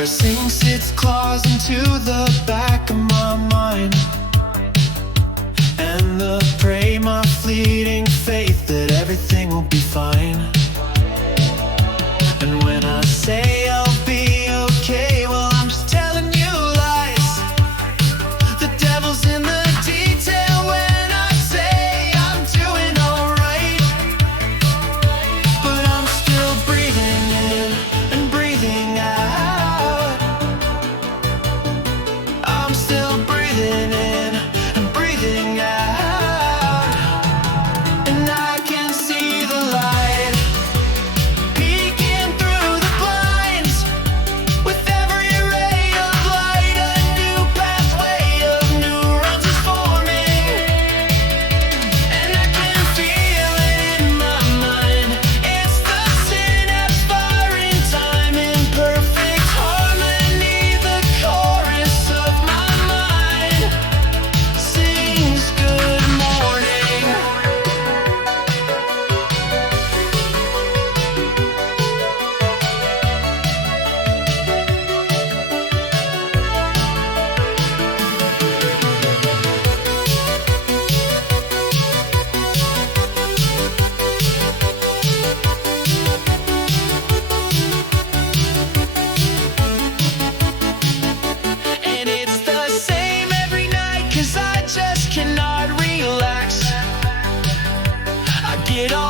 where it sinks its claws into the back of my mind, and the prey my fleeting faith that everything will be fine. And when I say I'll be okay, well, I'm just telling you lies. The devil's in the detail when I say I'm doing alright, but I'm still breathing in and breathing out. I'm still breathing in and breathing out, and I can see the light peeking through the blinds. With every ray of light, a new pathway of neurons is forming, and I can feel it in my mind. It's the synapse firing time in perfect harmony. The chorus of my mind sings good morning. And it's the same every night, 'cause I just cannot relax. I get all